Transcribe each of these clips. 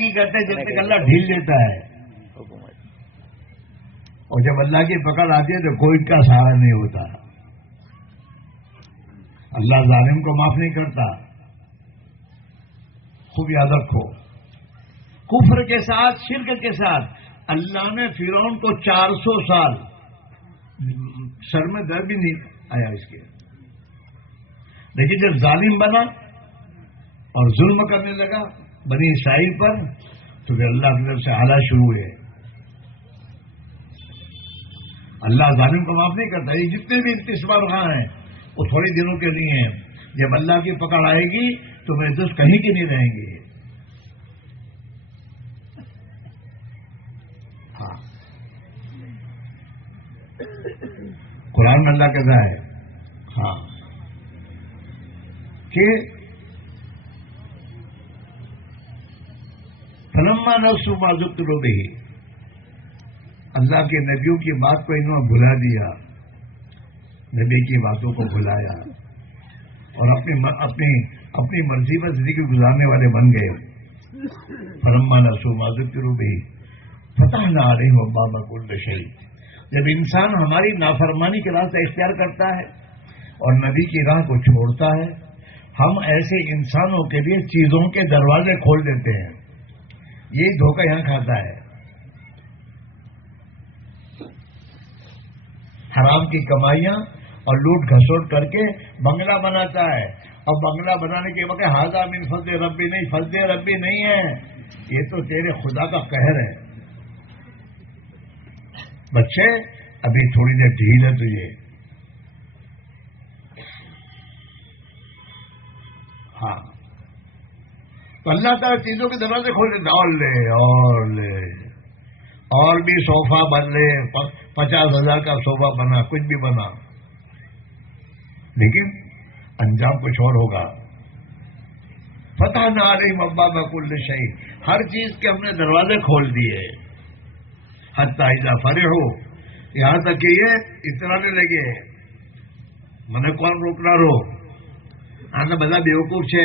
نہیں کرتے جب تک اللہ ڈھیل دیتا ہے، اور جب اللہ کی پکڑ آتی ہے تو کوئی کا سہارا نہیں ہوتا. اللہ ظالم کو معاف نہیں کرتا. خوب یاد رکھو، کفر کے ساتھ، شرک کے ساتھ اللہ نے فرعون کو 400 سال سر میں درد بھی نہیں آیا اس کے، لیکن جب ظالم بنا اور ظلم کرنے لگا بنی اسرائیل پر تو پھر اللہ کی طرف سے حالات شروع ہوئے. اللہ ظالم کو معاف نہیں کرتا. یہ جتنے بھی انتشار وہاں ہیں وہ تھوڑے دنوں کے لیے ہیں. جب اللہ کی پکڑ آئے گی تو میرے دوست کہیں کے نہیں رہیں گے. ہاں، قرآن میں اللہ کہتا ہے ہاں کہ فلما نسوا ما ذکروا بہ، اللہ کے نبیوں کی بات کو انہوں نے بھلا دیا، نبی کی باتوں کو بھلایا اور اپنی مرضی پر زندگی گزارنے والے بن گئے. فلما نسوا ما ذکروا بہ فتحنا علیہم ابواب کل شیء. جب انسان ہماری نافرمانی کے راستے اختیار کرتا ہے اور نبی کی راہ کو چھوڑتا ہے، ہم ایسے انسانوں کے لیے چیزوں کے دروازے کھول دیتے ہیں. یہ دھوکہ یہاں کھاتا ہے. حرام کی کمائیاں اور لوٹ گھسوٹ کر کے بنگلہ بناتا ہے، اور بنگلہ بنانے کے وقت ہاذا من فضل ربی نہیں، فضل ربی نہیں ہے، یہ تو تیرے خدا کا قہر ہے. بچے ابھی تھوڑی دیر ڈھیل ہے تجھے. ہاں، تو اللہ تعالیٰ چیزوں کے دروازے کھول دیتا، اور لے اور بھی صوفہ بن لے، 50,000 کا صوفہ بنا، کچھ بھی بنا، لیکن انجام کچھ اور ہوگا. فتحنا علیہم ابواب کل شیء، ہر چیز کے ہم نے دروازے کھول دیے. حتی اذا فرحوا، یہاں تک کہ یہ اترانے لگے મને કોણ રોકનારો, આને બધા બેવકૂફ છે,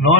9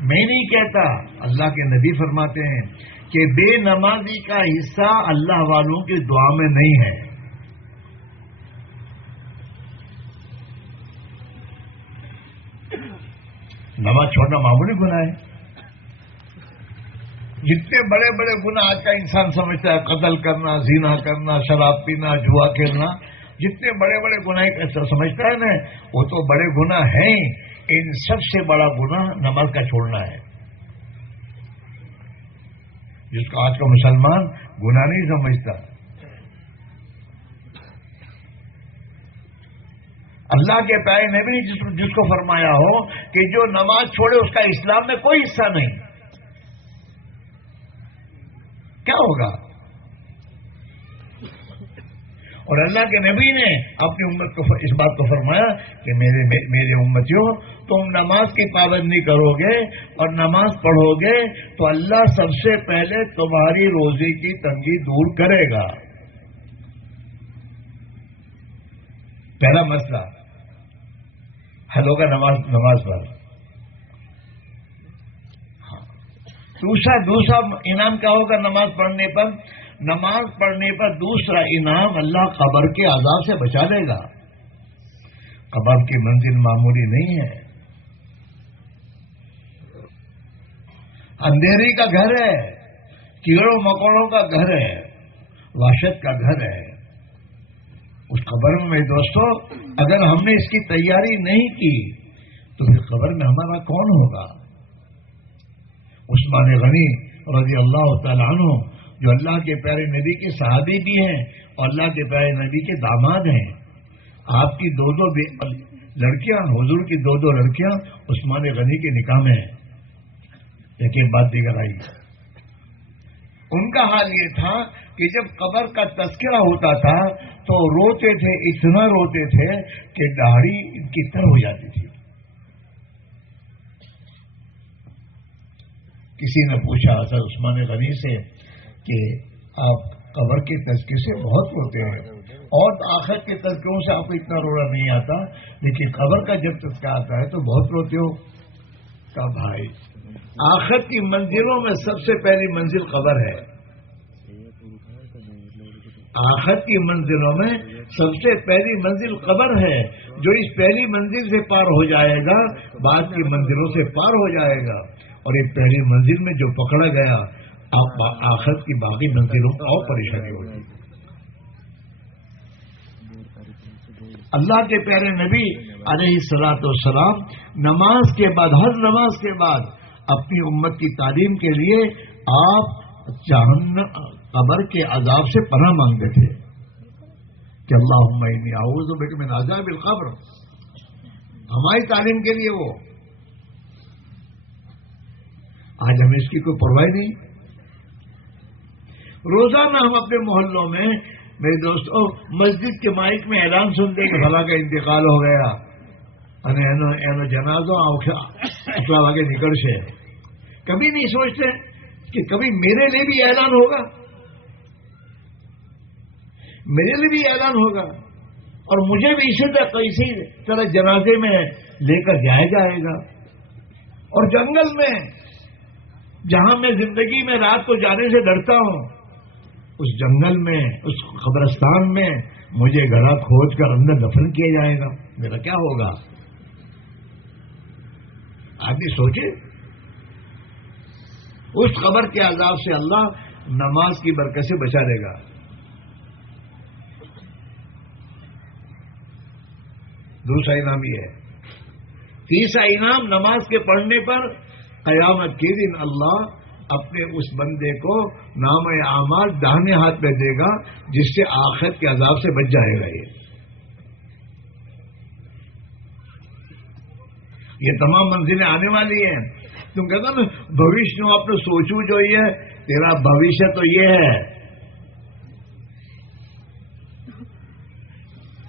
میں نہیں کہتا، اللہ کے نبی فرماتے ہیں کہ بے نمازی کا حصہ اللہ والوں کی دعا میں نہیں ہے. نماز چھوڑنا معمولی گناہ ہے. جتنے بڑے بڑے گناہ آج کا انسان سمجھتا ہے، قتل کرنا، زنا کرنا، شراب پینا، جوا کھیلنا، جتنے بڑے بڑے گناہ سمجھتا ہے نا، وہ تو بڑے گناہ ہیں. ان سب سے بڑا گناہ نماز کا چھوڑنا ہے، جس کو آج کا مسلمان گناہ نہیں سمجھتا. اللہ کے پیارے نبی نے جس کو فرمایا ہو کہ جو نماز چھوڑے اس کا اسلام میں کوئی حصہ نہیں، کیا ہوگا؟ اور اللہ کے نبی نے اپنی امت کو اس بات کو فرمایا کہ میرے امتیوں، تم نماز کی پابندی کرو گے اور نماز پڑھو گے تو اللہ سب سے پہلے تمہاری روزی کی تنگی دور کرے گا. پہلا مسئلہ حل ہوگا نماز پر. دوسرا انعام کیا ہوگا نماز پڑھنے پر؟ نماز پڑھنے پر دوسرا انعام اللہ قبر کے عذاب سے بچا لے گا. قبر کی منزل معمولی نہیں ہے، اندھیری کا گھر ہے، کیڑوں مکوڑوں کا گھر ہے، وحشت کا گھر ہے. اس قبر میں دوستو اگر ہم نے اس کی تیاری نہیں کی تو پھر قبر میں ہمارا کون ہوگا؟ عثمان غنی رضی اللہ تعالیٰ عنہ جو اللہ کے پیارے نبی کے صحابی بھی ہیں اور اللہ کے پیارے نبی کے داماد ہیں، آپ کی دو لڑکیاں، حضور کی دو لڑکیاں عثمان غنی کے نکاح میں ہیں. ایک بات دیگر آئی، ان کا حال یہ تھا کہ جب قبر کا تذکرہ ہوتا تھا تو روتے تھے، اتنا روتے تھے کہ داڑھی ان کی تر ہو جاتی تھی. کسی نے پوچھا حضرت عثمان غنی سے کہ آپ قبر کے تذکرے سے بہت روتے ہیں اور آخرت کے تذکروں سے آپ کو اتنا رونا نہیں آتا، لیکن قبر کا جب تذکرہ آتا ہے تو بہت روتے ہو. کہا بھائی، آخرت کی منزلوں میں سب سے پہلی منزل قبر ہے. آخرت کی منزلوں میں سب سے پہلی منزل قبر ہے. جو اس پہلی منزل سے پار ہو جائے گا بعد کی منزلوں سے پار ہو جائے گا، اور یہ پہلی منزل میں جو پکڑا گیا آخرت کی باقی منزلوں میں اور پریشانی ہوگی. اللہ کے پیارے نبی علیہ الصلوۃ والسلام نماز کے بعد، ہر نماز کے بعد اپنی امت کی تعلیم کے لیے آپ قبر کے عذاب سے پناہ مانگتے تھے کہ اللہم انی اعوذ بک من عذاب القبر. ہماری تعلیم کے لیے وہ. آج ہمیں اس کی کوئی پرواہ نہیں. روزانہ ہم اپنے محلوں میں میرے دوستوں مسجد کے مائک میں اعلان سنتے کہ فلاں کا انتقال ہو گیا، جنازہ اخلاق آگے نکل سے. کبھی نہیں سوچتے کہ کبھی میرے لیے بھی اعلان ہوگا، میرے لیے بھی اعلان ہوگا اور مجھے بھی اسی طرح جنازے میں لے کر جایا جائے گا. اور جنگل میں جہاں میں زندگی میں رات کو جانے سے ڈرتا ہوں، اس جنگل میں، اس قبرستان میں مجھے گڑھا کھود کر اندر دفن کیا جائے گا. میرا کیا ہوگا؟ آدمی سوچے. اس قبر کے عذاب سے اللہ نماز کی برکت سے بچا لے گا. دوسرا انعام یہ ہے. تیسرا انعام نماز کے پڑھنے پر قیامت کے دن اللہ اپنے اس بندے کو نام اعمال داہنے ہاتھ میں دے گا جس سے آخرت کے عذاب سے بچ جائے گا. یہ تمام منزلیں آنے والی ہیں. تم کہتا نا بھوشیہ میں آپ نے سوچو جو یہ تیرا بھوشیہ تو یہ ہے.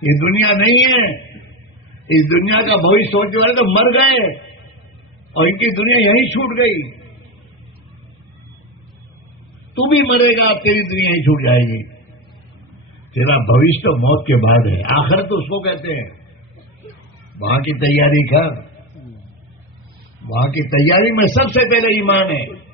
یہ دنیا نہیں ہے. اس دنیا کا بھوشیہ سوچنے والے تو مر گئے اور ان کی دنیا یہی چھوٹ گئی. تو بھی مرے گا، تیری دنیا یہی چھوٹ جائے گی. تیرا بھوشیہ تو موت کے بعد ہے. آخرت تو اس کو کہتے ہیں. وہاں کی تیاری کر، وہاں کی تیاری میں سب سے پہلے ایمان ہے.